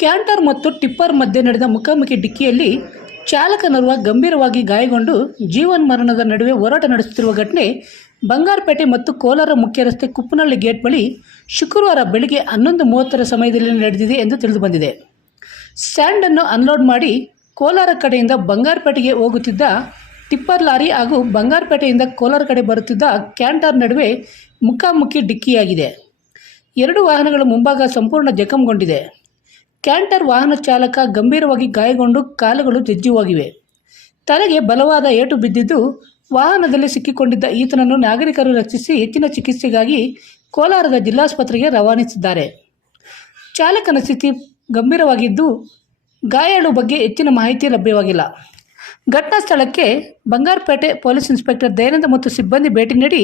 Canter ಮತ್ತು tipper ಮಧ್ಯೆ ನಡೆದ ಮುಖಾಮುಖಿ ಡಿಕ್ಕಿಯಲ್ಲಿ ಚಾಲಕನೋರ್ವ ಗಂಭೀರವಾಗಿ ಗಾಯಗೊಂಡು ಜೀವನ್ಮರಣದ ನಡುವೆ ಹೋರಾಟ ನಡೆಸುತ್ತಿರುವ ಘಟನೆ ಬಂಗಾರಪೇಟೆ ಮತ್ತು ಕೋಲಾರ ಮುಖ್ಯ ರಸ್ತೆ ಕುಪ್ಪನಹಳ್ಳಿ ಗೇಟ್ ಬಳಿ ಶುಕ್ರವಾರ ಬೆಳಗ್ಗೆ 11:30 ಸಮಯದಲ್ಲಿ ನಡೆದಿದೆ ಎಂದು ತಿಳಿದುಬಂದಿದೆ. ಸ್ಟ್ಯಾಂಡನ್ನು ಅನ್ಲೋಡ್ ಮಾಡಿ ಕೋಲಾರ ಕಡೆಯಿಂದ ಬಂಗಾರಪೇಟೆಗೆ ಹೋಗುತ್ತಿದ್ದ ಟಿಪ್ಪರ್ ಲಾರಿ ಹಾಗೂ ಬಂಗಾರಪೇಟೆಯಿಂದ ಕೋಲಾರ ಕಡೆ ಬರುತ್ತಿದ್ದ ಕ್ಯಾಂಟರ್ ನಡುವೆ ಮುಖಾಮುಖಿ ಡಿಕ್ಕಿಯಾಗಿದೆ. ಎರಡು ವಾಹನಗಳ ಮುಂಭಾಗ ಸಂಪೂರ್ಣ ಜಖಂಗೊಂಡಿದೆ. ಕ್ಯಾಂಟರ್ ವಾಹನ ಚಾಲಕ ಗಂಭೀರವಾಗಿ ಗಾಯಗೊಂಡು ಕಾಲುಗಳು ಜಜ್ಜಿ ಹೋಗಿವೆ. ತಲೆಗೆ ಬಲವಾದ ಏಟು ಬಿದ್ದಿದ್ದು ವಾಹನದಲ್ಲಿ ಸಿಕ್ಕಿಕೊಂಡಿದ್ದ ಈತನನ್ನು ನಾಗರಿಕರು ರಕ್ಷಿಸಿ ಹೆಚ್ಚಿನ ಚಿಕಿತ್ಸೆಗಾಗಿ ಕೋಲಾರದ ಜಿಲ್ಲಾಸ್ಪತ್ರೆಗೆ ರವಾನಿಸಿದ್ದಾರೆ. ಚಾಲಕನ ಸ್ಥಿತಿ ಗಂಭೀರವಾಗಿದ್ದು ಗಾಯಾಳು ಬಗ್ಗೆ ಹೆಚ್ಚಿನ ಮಾಹಿತಿ ಲಭ್ಯವಾಗಿಲ್ಲ. ಘಟನಾ ಸ್ಥಳಕ್ಕೆ ಬಂಗಾರಪೇಟೆ ಪೊಲೀಸ್ ಇನ್ಸ್ಪೆಕ್ಟರ್ ದಯಾನಂದ ಮತ್ತು ಸಿಬ್ಬಂದಿ ಭೇಟಿ ನೀಡಿ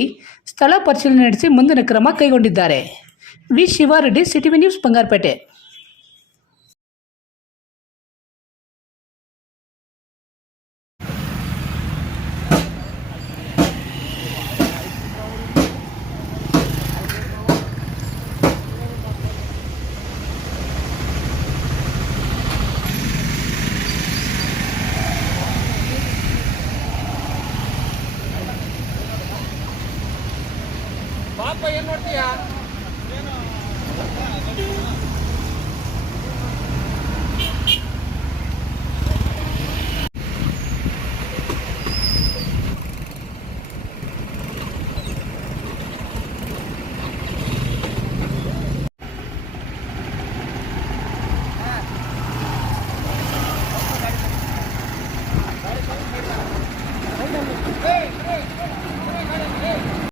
ಸ್ಥಳ ಪರಿಶೀಲನೆ ನಡೆಸಿ ಮುಂದಿನ ಕ್ರಮ ಕೈಗೊಂಡಿದ್ದಾರೆ. V. Shivareddy, CTV news, Bangarapete. ಪಾಪ ಏನು ನೋಡ್ತೀಯಾ?